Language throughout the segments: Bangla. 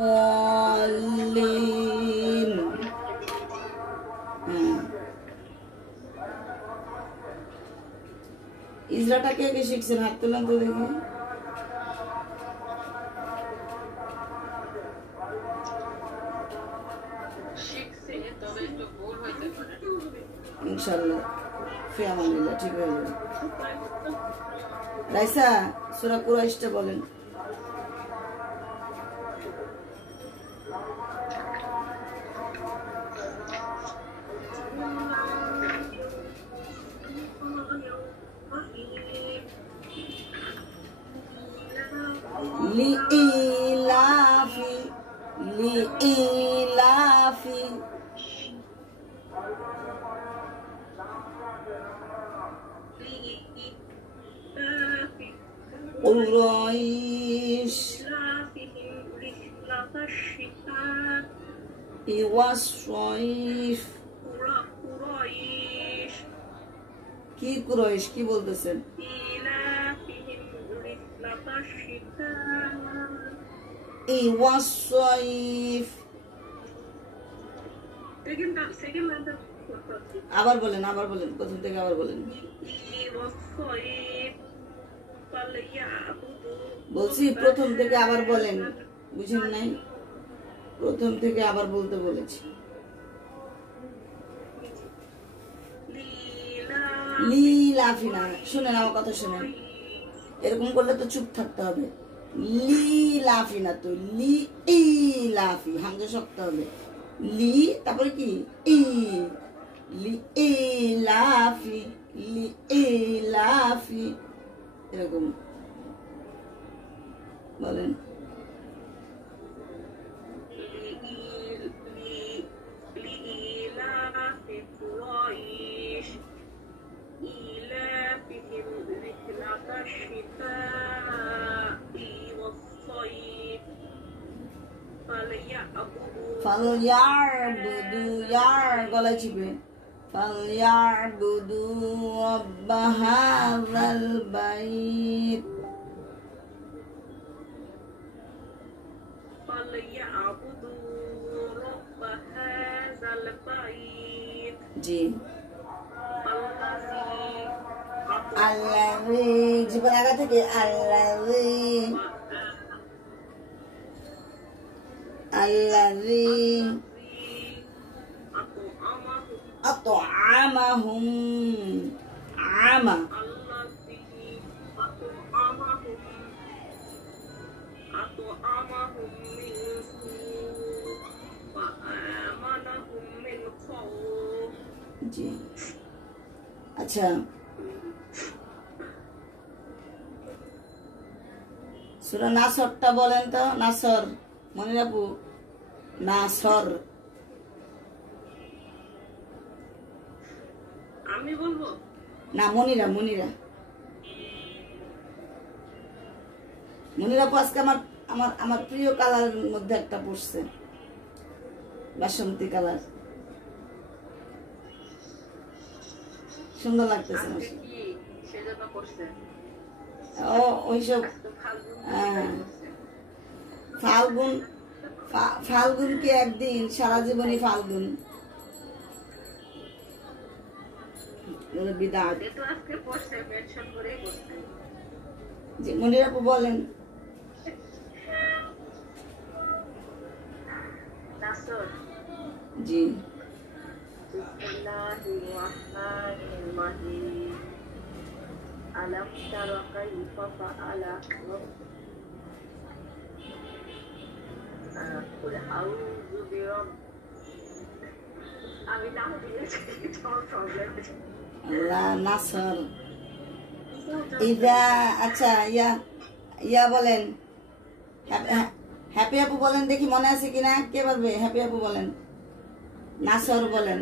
ضالين ইজরাটা কে কে শিখছেন হাত তুলেন তো দেখি ইনশাআল্লাহ ফি আমানিল্লাহ ঠিক হয়ে যাবে রাইসা সূরা কুরাইশটা বলেন লিইলাফি লিইলাফি قريش والصيف কি কুরাইশ কি বলতেছেন والصيف আবার বলেন প্রথম থেকে আবার বলেন বলছি প্রথম থেকে আবার বলেন বুঝেন নাই প্রথম থেকে আবার বলতে বলেছি লীলাফিনা শুনেন আমার কথা শুনেন এরকম করলে তো চুপ থাকতে হবে লীলাফিনা তো লিইলাফি হামজা শক্ত হবে লি তারপরে কি লিইলাফি লিইলাফি এরকম বলেন فليعبدوا يار গলায় চিপে فليعبدوا رب هذا البيت জি আল্লাহি জীবন আগা থেকে আল্লাহি الذي أطعمهم عما जी अच्छा सूरा नासरটা বলেন তো নাসর মনির আপু নাসর আমি বলবো না মনিরা আপু আজকে আমার প্রিয় কালারের মধ্যে একটা পড়ছে বাসন্তী কালার সুন্দর লাগতেছে সেজন্য পড়ছে ও ওইসব ফাল্গুন কি একদিন সারা জীবনই ফাল্গুন বিদাত জি মনির আপু বলেন জি আলাম তারা কাইফা ফাআলা নাসর ইদা আচ্ছা ইয়া বলেন হ্যাপি আপু বলেন দেখি মনে আছে কিনা কে বলবে হ্যাপি আপু বলেন নাসর বলেন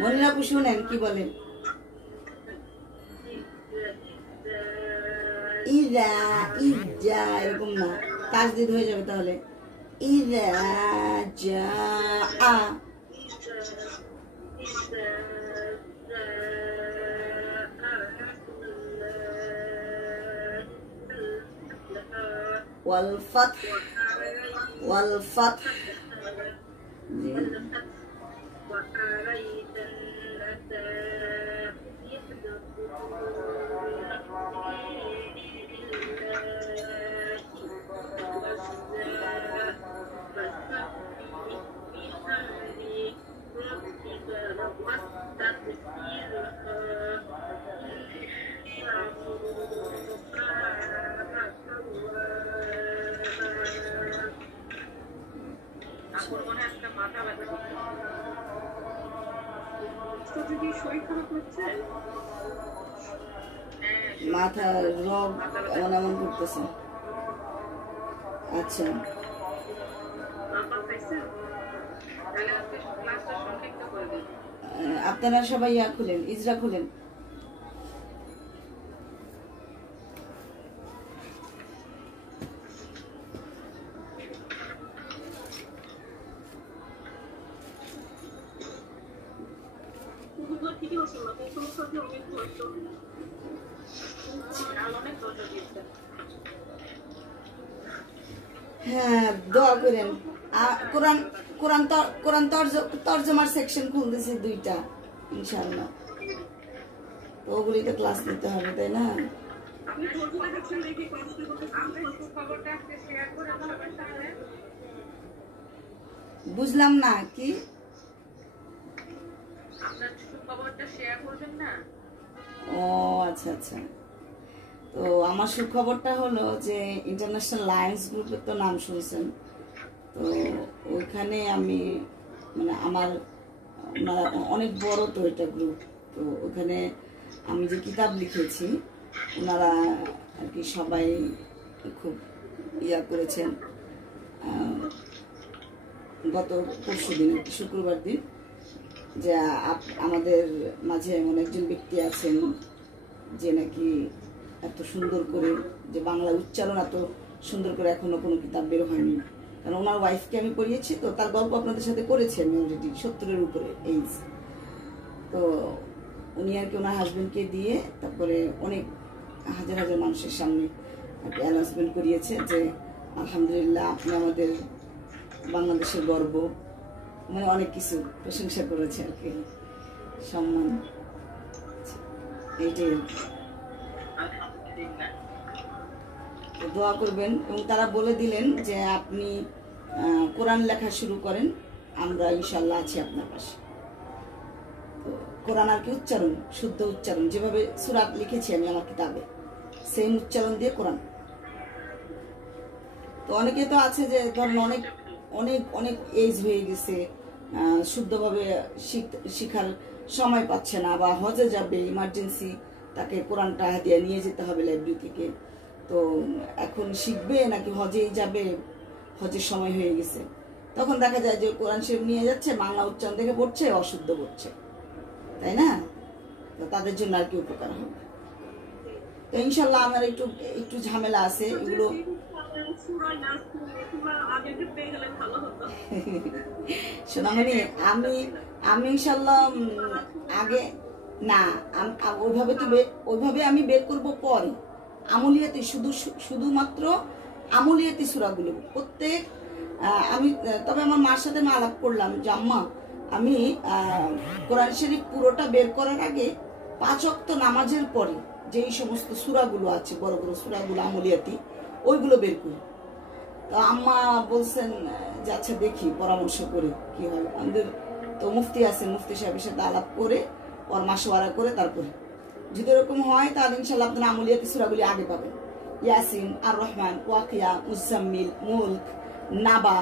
মনির আপু শুনেন কি বলেন ইজা এরকম না তাসদিদ হয়ে যাবে তাহলে ইজা জাআ ওয়াল ফাতহ, ওয়াল ফাতহ। জি মাথা রগ এমন এমন করতেছে। আচ্ছা আপনারা সবাই ইয়া খুলেন, ইজরা খুলেন। হ্যাঁ দোয়া করেন। কোরআন কোরআন কোরআন তরজমার সেকশন খুলতেছে 2টা ইনশাআল্লাহ। তো ওগুলিতে ক্লাস নিতে হবে, তাই না? বুঝলাম না কি? ও আচ্ছা আচ্ছা। তো আমার সুখবরটা হলো যে ইন্টারন্যাশনাল লায়ন্স গ্রুপের তো নাম শুনছেন। তো ওইখানে আমি মানে আমার অনেক বড় তো এটা গ্রুপ। তো ওখানে আমি যে কিতাব লিখেছি ওনারা আর কি সবাই খুব ইয়া করেছেন। গত পরশু দিন শুক্রবার দিন যে আমাদের মাঝে এমন একজন ব্যক্তি আছেন যে নাকি এত সুন্দর করে, যে বাংলা উচ্চারণ এত সুন্দর করে এখনো কোনো কিতাব বের হয়নি। কারণ ওনার ওয়াইফকে আমি পড়িয়েছি, তো তার গল্প আপনাদের সাথে করেছি আমি অলরেডি, 70-এর উপরে এইজ। তো উনি আর কি ওনার হাজবেন্ডকে দিয়ে তারপরে অনেক হাজার হাজার মানুষের সামনে অ্যানাউন্সমেন্ট করিয়েছে যে আলহামদুলিল্লাহ আপনি আমাদের বাংলাদেশের গর্ব, মানে অনেক কিছু প্রশংসা করেছে আর কি, সম্মান। এইটাই দোয়া করবেন। এবং তারা বলে দিলেন যে আপনি কোরআন লেখা শুরু করেন, আমরা ইনশাল্লাহ আছি আপনার পাশে। তো কোরআন আর কি উচ্চারণ, শুদ্ধ উচ্চারণ, যেভাবে সূরা লিখেছি আমি আমার কিতাবে সেম উচ্চারণ দিয়ে কোরআন। তো অনেকে তো আছে যে ধরেন অনেক অনেক অনেক এজ হয়ে গেছে, শুদ্ধভাবে শিখার সময় পাচ্ছে না, বা হজে যাবে ইমার্জেন্সি, তাকে কোরআনটা হাদিয়া নিয়ে যেতে হবে লাইব্রেরি থেকে। তো এখন শিখবে নাকি হজেই যাবে, হজের সময় হয়ে গেছে, তখন দেখা যায় যে কোরআন শরীফ নিয়ে যাচ্ছে, বাংলা উচ্চারণ দেখে পড়ছে, অশুদ্ধ পড়ছে, তাই না? তো তাদের জন্য আর কি উপকার হবে। তো ইনশাল্লাহ আমার একটু একটু ঝামেলা আছে এগুলো। সোনামণি আমি ইনশাল্লাহ আগে না, ওইভাবে আমি বের করব পরে। আমলিয়াতি শুধুমাত্র আমলিয়াতি সূরাগুলো প্রত্যেক আমি, তবে আমার মার সাথে আমি আলাপ করলাম যে আম্মা আমি কোরআন শরীফ পুরোটা বের করার আগে 5 ওয়াক্ত নামাজের পরে যেই সমস্ত সূরাগুলো আছে, বড় বড় সূরাগুলো আমলিয়াতি, ওইগুলো বের করি। তো আম্মা বলছেন যে আচ্ছা দেখি পরামর্শ করে কি হয়। আমাদের তো মুফতি আছেন, মুফতি সাহেবের সাথে আলাপ করে মাসওয়ারা করে তারপরে যদি এরকম হয় তাহলে ইনশাল্লাহ আপনারা আমলিয়াতি সূরাগুলি আগে পাবেন। ইয়াসিন, আর রহমান, ওয়াকিয়া, মুজাম্মিল, মুলক, নাবা,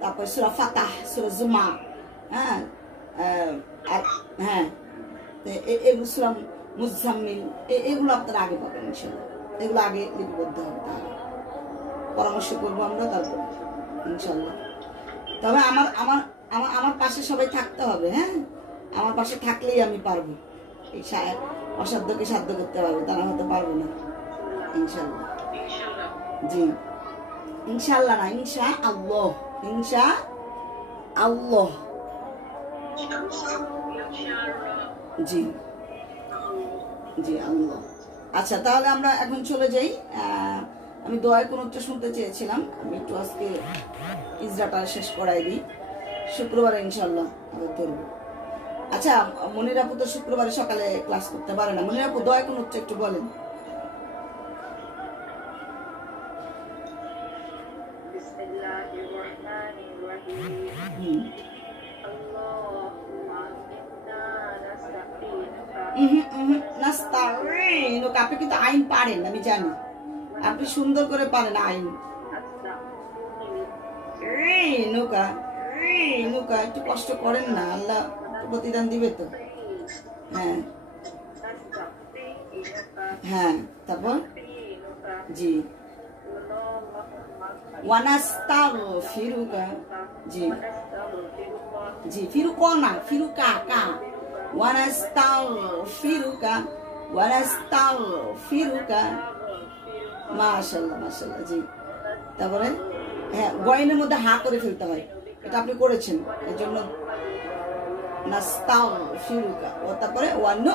তারপর সূরা ফাতাহ, সূরা জুমা, হ্যাঁ হ্যাঁ এগুলো সূরা মুজাম্মিল, এগুলো আপনারা আগে পাবেন ইনশাল্লাহ। এগুলো আগে লিপিবদ্ধ হবে, তাহলে পরামর্শ করবো আমরা তারপর ইনশাল্লাহ। তবে আমার আমার আমার আমার পাশে সবাই থাকতে হবে। হ্যাঁ, আমার পাশে থাকলেই আমি পারবো, এই অসাধ্যকে সাধ্য করতে পারবো, তারা হতে পারবো না ইনশাল্লাহ। জি ইনশাল্লাহ না, ইনশা আল্লাহ, ইনশা আল্লাহ। জি জি আল্লাহ। আচ্ছা তাহলে আমরা এখন চলে যাই। আমি দোয়া কুনুতটা শুনতে চেয়েছিলাম, আমি একটু আজকে ইজরাটা শেষ করাই দিই, শুক্রবারে ইনশাল্লাহ ধরবো। আচ্ছা মনির আপু তো শুক্রবারে সকালে ক্লাস করতে পারে না, মনির আপু দোয়া কুনুতটা একটু বলেন। আপনি কিন্তু আইন পারেন, আমি জানি আপনি সুন্দর করে পারেন আইন। নৌকা নৌকা একটু কষ্ট করেন না, আল্লাহ প্রতিদান দিবে তো। হ্যাঁ হ্যাঁ, তারপর জি ওয়ানাস্তাগফিরুকা, জি জি ফিরুকা না ফিরুকা কা, ওয়ানাস্তাগফিরুকা ওয়ানাস্তাগফিরুকা, মাশাআল্লাহ মাশাআল্লাহ। জি তারপরে হ্যাঁ গয়নের মধ্যে হা করে ফেলতে হয়, এটা আপনি করেছেন, এর জন্য নাস্তাগফিরুকা। ও তারপরে ওয়ান,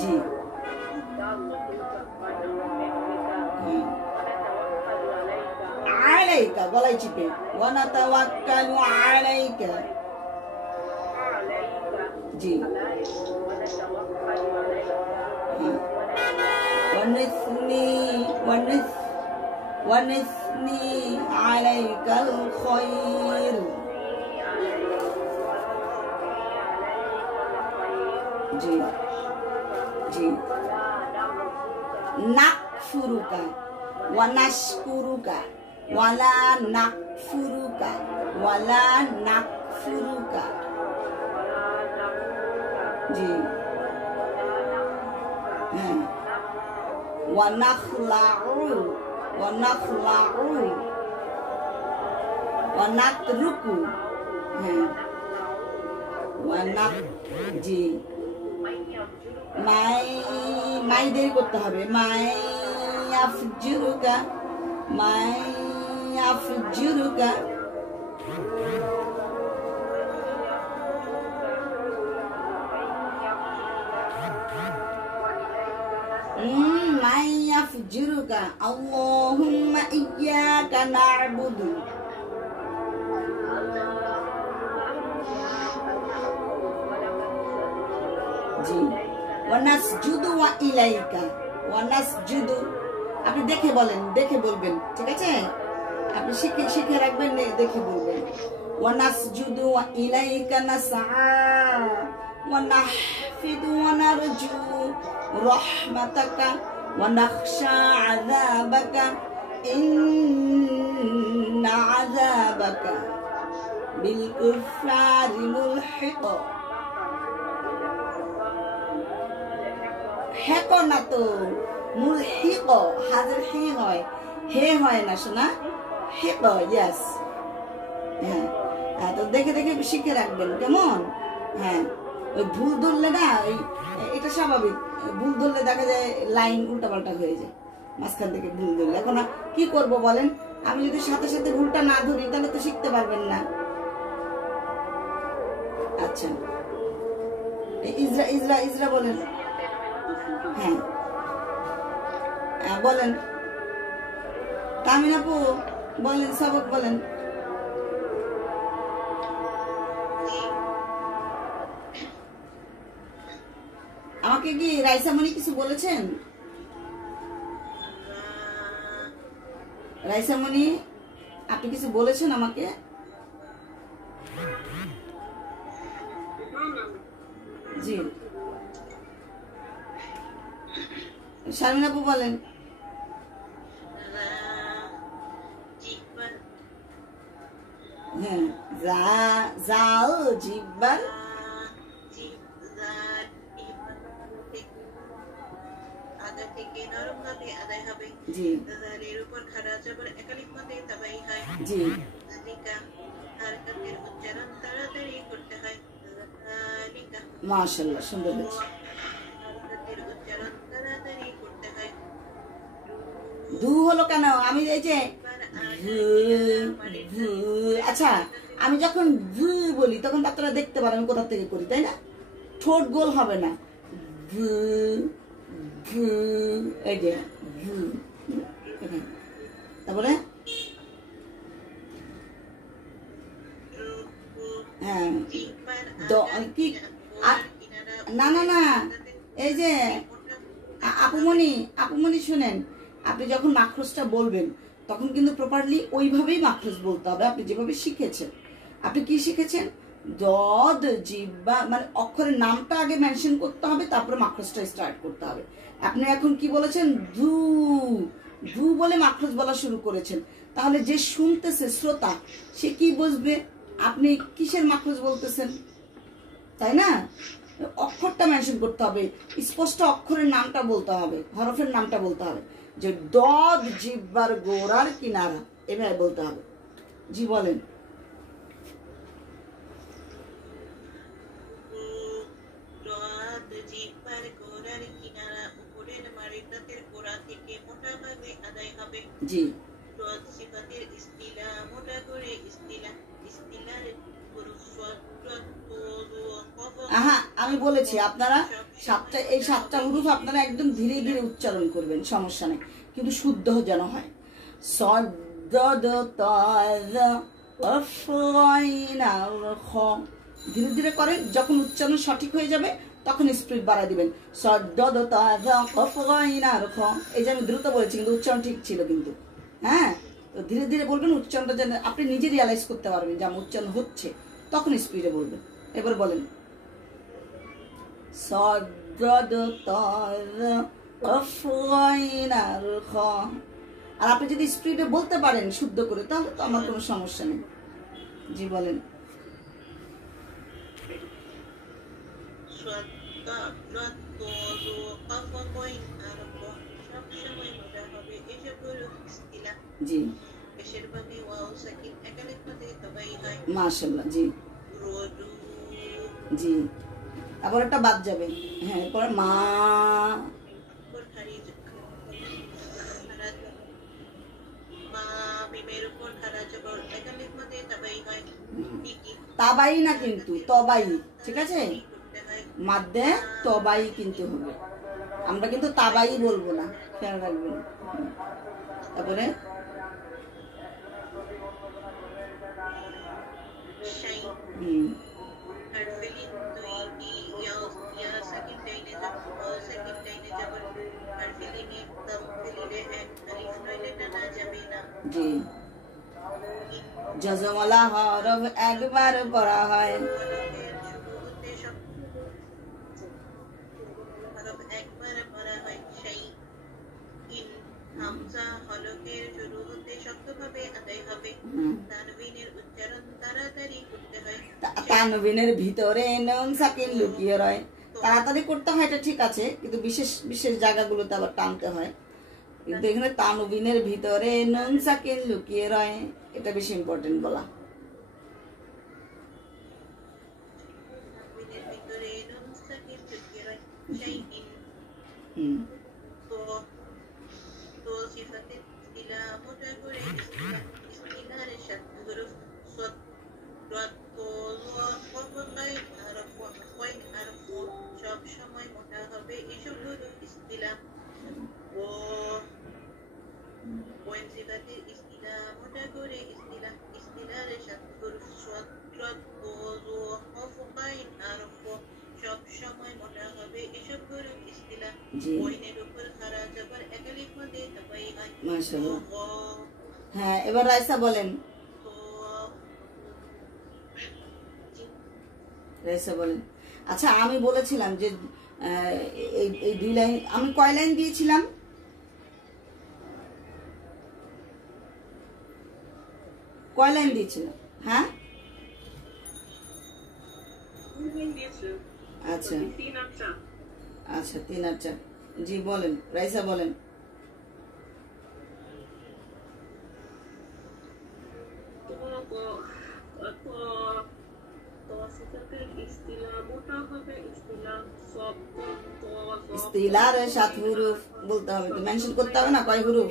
জি আলাইকা, গলায় চিপে ওয়ানাতাওয়াক্কালু আলাইকা, জি ওয়ানিসনি আলাইকাল খায়র, জি জি নাকফুরুকা ওয়ানাশকুরুকা ওয়ালা নাকফুরুকা ওয়ালা নাকফুরুকা, জি হ্যাঁ ওয়ানাখলাউ ওয়ানাখলাউ ওয়ানাতরুকু, হ্যাঁ ওয়ানাক, জি মাই দেরি করতে হবে, মাই আফজুরুকা মাই আফজুরুকা, মাই আফজুরুকা আল্লাহুম্মা ইয়্যাকা না'বুদু, জি ওয়ানাসজুদু ওয়া ইলাইকা ওয়ানাসজুদু, আপনি দেখে বলেন, দেখে বলবেন, ঠিক আছে আপনি শিখে রাখবেন, দেখে বলবেন। ওয়ানাসজুদু ওয়া ইলাইকা নাসআ ওয়া নাহফিদু ওয়া নারজু রাহমাতাকা ওয়া নাখশা আযাবাকা ইন্না আযাবাকা বিল কুফারি মুলহিক, হ্যাঁ না তো মুলহিক, হাজার হে হয়, হে হয় না শোনা, হেক, ইয়েস হ্যাঁ। তো দেখে দেখে শিখে রাখবেন কেমন, হ্যাঁ ওই ভুল ধরলে না, ওই এটা স্বাভাবিক, ভুল ধরলে দেখা যায় লাইন উল্টাপাল্টা হয়ে যায় মাঝখান থেকে ভুল ধরলে। এখন কি করব বলেন, আমি যদি সাথে সাথে ভুলটা না ধরি তাহলে তো শিখতে পারবেন না। আচ্ছা ইজরা ইজরা ইজরা বলেন, হ্যাঁ বলেন তামিন আপু বলেন, সবক বলেন। আমাকে কি রাইসামণি কিছু বলেছেন? রাইসামণি আপনি কিছু বলেছেন আমাকে? জি শারমিন আপু বলেন। হ্যাঁ যাও জিব্বার, জি জি মাশাআল্লাহ সুন্দর হয়েছে। ধু হলো কেন? আমি এই যে আচ্ছা আমি যখন ভু বলি তখন আপনারা দেখতে পারেন আমি কোথা থেকে করি, তাই না? ঠোঁট গোল হবে না, এই যে আপনি যখন মাখরুজটা বলবেন তখন কিন্তু প্রপারলি ওইভাবেই মাখরুজ বলতে হবে, আপনি যেভাবে শিখেছেন। আপনি কি শিখেছেন? দদ জিব্বা, মানে অক্ষরের নামটা আগে মেনশন করতে হবে, তারপরে মাখরুজটা স্টার্ট করতে হবে। আপনি এখন কি বলেছেন? দু, দু বলে মাখরুজ বলা শুরু করেছেন। তাহলে যে শুনতেছে শ্রোতা, সে কি বুঝবে আপনি কিসের মাখরুজ বলতেছেন, তাই না? অক্ষরটা মেনশন করতে হবে, স্পষ্ট অক্ষরের নামটা বলতে হবে, হরফের নামটা বলতে হবে, যে দদ জিব্বার গোড়ার কিনারা, এভাবে বলতে হবে। জি বলেন। জি আহা, আমি বলেছি আপনারা এই সাতটা হুরুফ আপনারা একদম ধীরে ধীরে উচ্চারণ করবেন, সমস্যা নেই, কিন্তু শুদ্ধ যেন হয়। ধীরে ধীরে করেন, যখন উচ্চারণ সঠিক হয়ে যাবে তখন স্পিড বাড়ায় দিবেন। এই যে আমি দ্রুত বলেছি কিন্তু উচ্চারণ ঠিক ছিল কিন্তু, হ্যাঁ। তো ধীরে ধীরে বলবেন, উচ্চারণটা যেন আপনি নিজে রিয়ালাইজ করতে পারবেন যে আমার উচ্চারণ হচ্ছে, তখন স্পিডে বলবেন। এবার বলেন আর আপনি যদি স্পিডে বলতে পারেন শুদ্ধ করে, তাহলে তো আমার কোনো সমস্যা নেই। জি বলেন। জি মাশাআল্লাহ। জি জি, আবার একটা বাদ যাবে। হ্যাঁ, এরপরে মা, তাবাই না কিন্তু তবাই, ঠিক আছে? মাদ্দে তবাই কিন্তু হবে, আমরা কিন্তু তাবাই বলবো না, খেয়াল রাখবেন। তারপরে জি, জজমলা হরফ একবার পড়া হয়, তানবিনের ভিতরে নুন সাকিন লুকিয়ে রয়। তাড়াতাড়ি করতে হয়, এটা ঠিক আছে, কিন্তু বিশেষ বিশেষ জায়গাগুলোতে আবার টানতে হয়। কিন্তু এখানে তানবিনের ভিতরে নুন সাকিন লুকিয়ে রয়, এটা বেশি ইম্পর্টেন্ট বলা। হ্যাঁ, এবার রাইসা বলেন। রাইসা বলেন। আচ্ছা, আমি বলেছিলাম যে এই 2 লাইন, আমি কয় লাইন দিয়েছিলাম? কয় লাইন দিয়েছিলাম? হ্যাঁ, আচ্ছা আচ্ছা, 3 আর 4। জি বলেন, রাইসা বলেন। ইস্তিলার 7 হুরুফ বলতে হবে, তো মেনশন করতে হবে না কয় হুরুফ।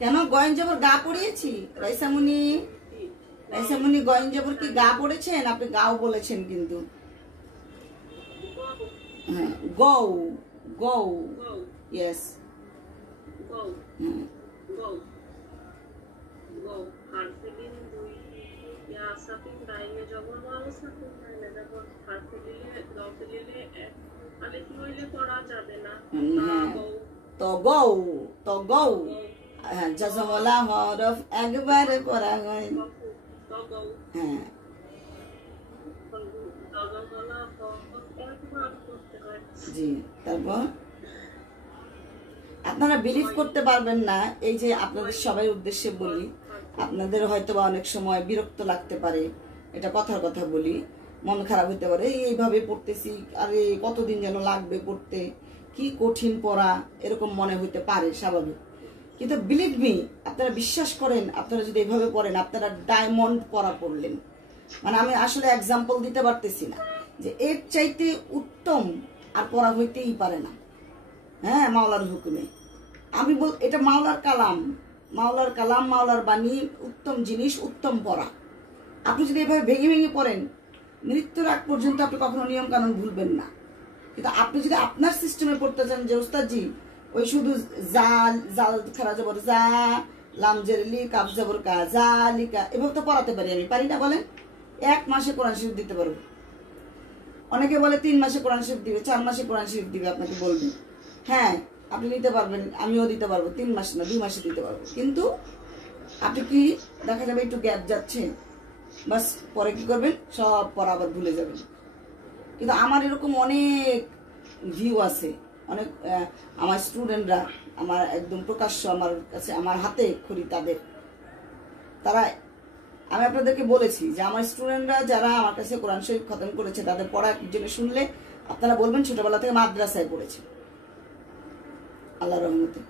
কেন গয়ঞ্জবর গা পড়িয়েছি? রাইসামুনি, রাইসামুনি গয়ঞ্জবর কি গা পড়েছেন? আপনি গাও বলেছেন কিন্তু। go go Go. yes Go. হুম, Go. Go. হারফিলিন দুই ইয়া সাফিন দাইনে জবর ওয়াও সাফিন দাইনে জবর হারফিলিনে দফিলিনে আলিফ নইলে পড়া যাবে না। হ্যাঁ Go. তো go তো go Go. হ্যাঁ জাজাওয়ালা হরফ একবারে পড়া হয় Go. Go. হ্যাঁ দজগলা একবার করতে হয়। জি তারপর আপনারা বিলিভ করতে পারবেন না, এই যে আপনাদের সবাই উদ্দেশ্যে বলি, আপনাদের হয়তো বা অনেক সময় বিরক্ত লাগতে পারে, এটা কথার কথা বলি, মন খারাপ হতে পারে, এইভাবে পড়তেছি, আরে কতদিন যেন লাগবে পড়তে, কি কঠিন পড়া, এরকম মনে হতে পারে, স্বাভাবিক। কিন্তু বিলিভ মি, আপনারা বিশ্বাস করেন, আপনারা যদি এভাবে পড়েন, আপনারা ডায়মন্ড পড়া পড়লেন। মানে আমি আসলে এক্সাম্পল দিতে পারতেছি না যে এর চাইতে উত্তম আর পড়া হইতেই পারে না। হ্যাঁ, মাওলার হুকুমে আমি এটা মাওলার কালাম, মাওলার কালাম, মাওলার বাণী, উত্তম জিনিস, উত্তম পড়া। আপনি যদি এভাবে ভেঙে ভেঙে পড়েন, মৃত্যুর আগ পর্যন্ত আপনি কখনো নিয়ম কানুন ভুলবেন না। কিন্তু আপনি যদি আপনার সিস্টেমে পড়তে চান যে ওস্তাদজি ওই শুধু জাল জাল খারা যাবর যা লামজের লি কাপ যাবর কা জালিকা, এভাবে তো পড়াতে পারি আমি, পারি না বলেন? 1 মাসে কোরআন শরীফ দিতে পারবো। অনেকে বলে 3 মাসে কোরআন শরীফ দিবে, 4 মাসে কোরআন শরীফ দিবে, আপনাকে বলবে হ্যাঁ আপনি নিতে পারবেন, আমিও দিতে পারবো, 3 মাস না 2 মাসে দিতে পারবো। কিন্তু আপনি কি দেখা যাবে একটু গ্যাপ যাচ্ছে, বাস পরে কি করবেন, সব পড়া আবার ভুলে যাবেন। কিন্তু আমার এরকম অনেক ভিউ আছে, অনেক আমার স্টুডেন্টরা, আমার একদম প্রকাশ্য আমার কাছে, আমার হাতে খড়ি তাদের, তারা, আমি আপনাদেরকে বলেছি যে আমার স্টুডেন্টরা যারা আমার কাছে কোরআন শরীফ খতম করেছে, তাদের পড়া একজনে শুনলে আপনারা বলবেন ছোটবেলা থেকে মাদ্রাসায় পড়েছে। আল্লাহর রহমতে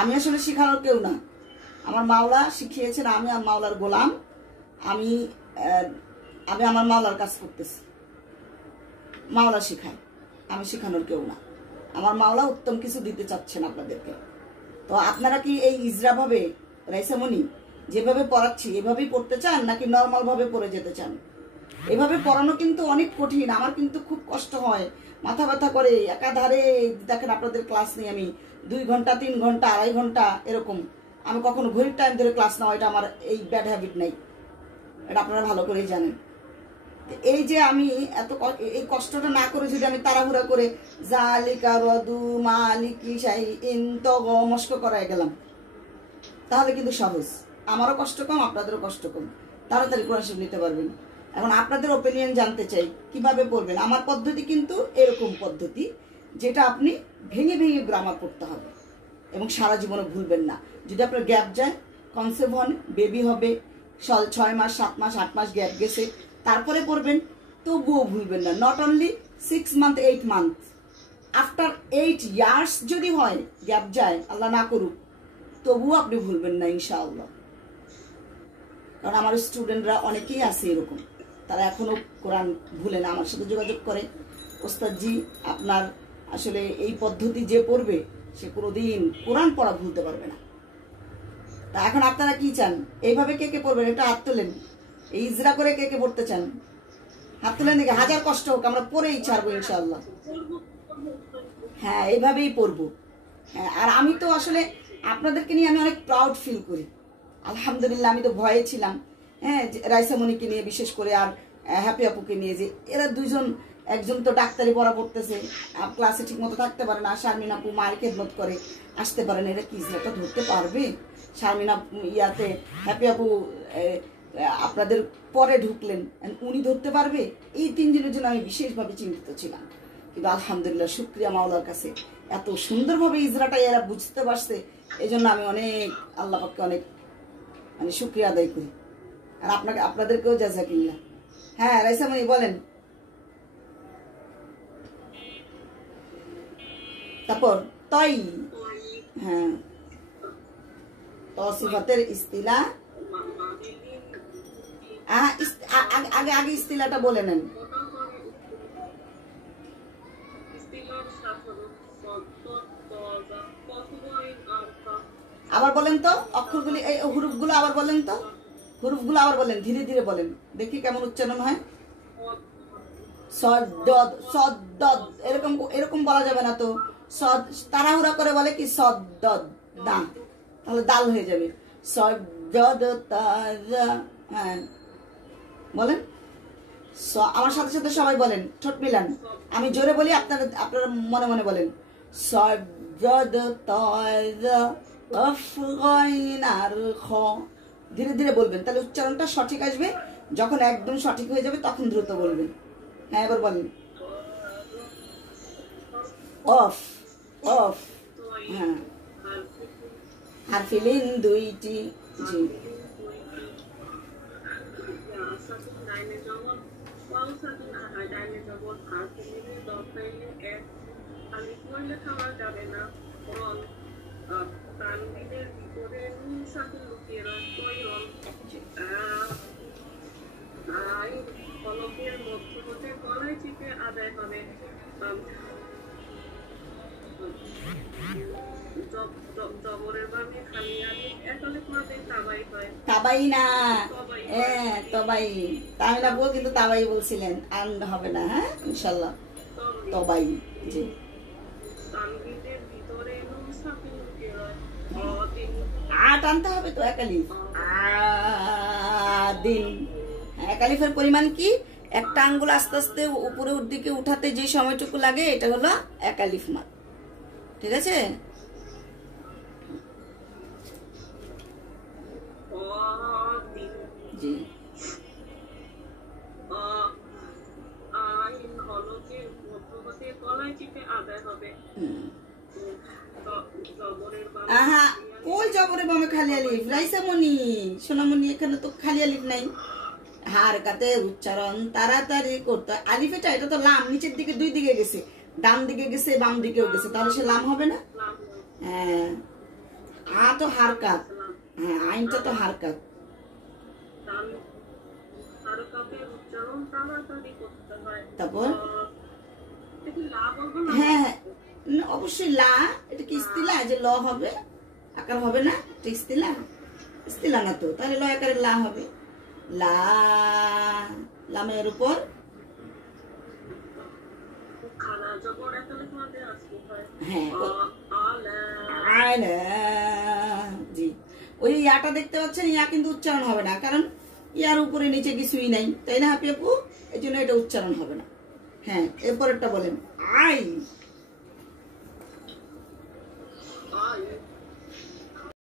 আমি আসলে শিখানোর কেউ না, আমার মাওলা শিখিয়েছেন, আমি আর মাওলার গোলাম, আমি আমি আমার মাওলার কাজ করতেছি, মাওলা শিখায়, আমি শিখানোর কেউ না। আমার মাওলা উত্তম কিছু দিতে চাচ্ছেন আপনাদেরকে। তো আপনারা কি এই ইজরা ভাবে, রাইসামণি যেভাবে পড়াচ্ছি এভাবেই পড়তে চান, নাকি নর্মাল ভাবে পড়ে যেতে চান? এভাবে পড়ানো কিন্তু অনেক কঠিন, আমার কিন্তু খুব কষ্ট হয়, মাথা ব্যথা করে, একাধারে দেখেন আপনাদের ক্লাস নিই আমি 2 ঘন্টা 3 ঘন্টা 2.5 ঘন্টা এরকম, আমি কখনো ঘড়ির টাইম ধরে ক্লাস নেওয়া, এটা আমার এই ব্যাড হ্যাবিট নেই, এটা আপনারা ভালো করেই জানেন। এই যে আমি এত এই কষ্টটা না করে যদি আমি তাড়াহুড়া করে জালিকা রদু মালিকি শাই ইন তগ মস্ক করায় গেলাম, তাহলে কিন্তু সহজ, আমারও কষ্ট কম, আপনাদেরও কষ্ট কম, তাড়াতাড়ি কোরআন শরীফ নিতে পারবেন। এখন আপনাদের ওপিনিয়ন জানতে চাই, কিভাবে পড়বেন। আমার পদ্ধতি কিন্তু এরকম পদ্ধতি, যেটা আপনি ভেঙে ভেঙে গ্রামার পড়তে হবে এবং সারা জীবনে ভুলবেন না। যদি আপনার গ্যাপ যায়, কনসেপ্ট হন, বেবি হবে, 6 মাস 7 মাস 8 মাস গ্যাপ গেছে, তারপরে পড়বেন, তবুও ভুলবেন না। Not only 6 month 8 month, after 8 years যদি হয় গ্যাপ যায়, আল্লাহ না করুক, তবুও আপনি ভুলবেন না ইনশাআল্লাহ। কারণ আমার স্টুডেন্টরা অনেকেই আছে এরকম, তারা এখনো কোরআন ভুলে না, আমার সাথে যোগাযোগ করে, ওস্তাদজি আপনার আসলে এই পদ্ধতি যে পড়বে সে কোনোদিন কোরআন পড়া ভুলতে পারবে না। তা এখন আপনারা কি চান, এইভাবে কে কে পড়বেন? এটা হাত তোলেন, এই ইজরা করে কে কে পড়তে চান? হাত তোলেন দেখে, হাজার কষ্ট হোক আমরা পড়েই ছাড়বো ইনশাআল্লাহ। হ্যাঁ, এইভাবেই পড়বো। হ্যাঁ, আর আমি তো আসলে আপনাদেরকে নিয়ে আমি অনেক প্রাউড ফিল করি, আলহামদুলিল্লাহ। আমি তো ভয়ে ছিলাম, হ্যাঁ, রাইসামণিকে নিয়ে বিশেষ করে, আর হ্যাপি আপুকে নিয়ে, যে এরা দুইজন, একজন তো ডাক্তারি পড়া পড়তেছে, ক্লাসে ঠিক মতো থাকতে পারে না, শারমিন আপু মায়ের খেদমত করে আসতে পারে না, এটা কি ইজরাটা ধরতে পারবে? শারমিন আপু ইয়াতে, হ্যাপি আপু আপনাদের পরে ঢুকলেন, উনি ধরতে পারবে? এই 3 দিনের জন্য আমি বিশেষভাবে চিন্তিত ছিলাম। কিন্তু আলহামদুলিল্লাহ, শুকরিয়া মাওলার কাছে, এত সুন্দরভাবে ইজরাটা এরা বুঝতে পারছে, এই জন্য আমি অনেক আল্লাহ পাককে অনেক মানে শুকরিয়া আদায় করি। আর আপনাদেরকেও জাযাকিল্লাহ। হ্যাঁ রাইসামণি বলেন। তারপর তই, হ্যাঁ, তসিফাতের ইস্তিলা, আগে আগে ইস্তিলাটা বলে নেন। আবার বলেন তো অক্ষরগুলি, এই হুরুফগুলো আবার বলেন তো, হুরুফগুলো আবার বলেন, ধীরে ধীরে বলেন, দেখি কেমন উচ্চারণ হয়। সদ্দদ সদ্দদ এরকম এরকম বলা যাবে না তো। সদ তাড়াহুড়া করে বলে কি সদ্দদ দা, তাহলে দাল হয়ে যাবে। সদ্দদ তাজা, হ্যাঁ বলেন। আমার সাথে সাথে সবাই বলেন, ঠোঁট মিলান। আমি জোরে বলি, আপনারা আপনারা মনে মনে বলেন। সদ্দদ তাজা আফগাইনার খ, ধীরে ধীরে বলবেন, তাহলে উচ্চারণটা সঠিক আসবে। যখন একদম সঠিক হয়ে যাবে তখন দ্রুত বলবেন। হ্যাঁ এবার বলেন। অফ অফ, হ্যাঁ হারফিলিন দুইটি, জি খাওয়া যাবে না, তানবিনের ভিতরে নুন সাকিন লুকিয়ে ফলকের মধ্য হতে গলায় চিপে আদায় হবে। জবরের বামে খালি আলিফ এক আলিফ মাঝে তাবাই হয়। তাবাই না, হ্যাঁ তবাই, তামিনা বউ কিন্তু তাবাই বলছিলেন, আর হবে না, হ্যাঁ ইনশাল্লাহ তবাই, জি। তানবিনের ভিতরে নুন সাকিন লুকিয়ে রয়। আট আনতে হবে তো, একালিফ দিন। একালিফের পরিমাণ কি? একটা আঙ্গুল আস্তে আস্তে উপরের দিকে উঠাতে যে সময়টুকু লাগে এটা হলো একালিফ মাদ, ঠিক আছে? জি আহা, ওই জবরে বামে খালি আলিফ রাইসামণি সোনামণি, এখানে তো খালি আলিফ নাই। হারকাতের উচ্চারণ তাড়াতাড়ি করতে, আলিফেটা এটা তো লাম, নিচের দিকে দুই দিকে গেছে, ডান দিকে গেছে বাম দিকেও গেছে, তাহলে সে লাম হবে না? হ্যাঁ আ তো হারকাত, হ্যাঁ আইনটা তো হারকাত। তারপর হ্যাঁ অবশ্যই লা, এটা কি ইস্তিলা যে ল হবে, আকার হবে না? এটা ইস্তিলা, ইস্তিলা না তো, তাহলে ল আকারে লা হবে। লা, লামের উপর হ্যাঁ জি, ওই ইয়াটা দেখতে পাচ্ছেন, ইয়া কিন্তু উচ্চারণ হবে না, কারণ ইয়ার উপরে নিচে কিছুই নাই, তাই না হাপি আপু? এই জন্য এটা উচ্চারণ হবে না। হ্যাঁ এরপরেরটা বলেন। আই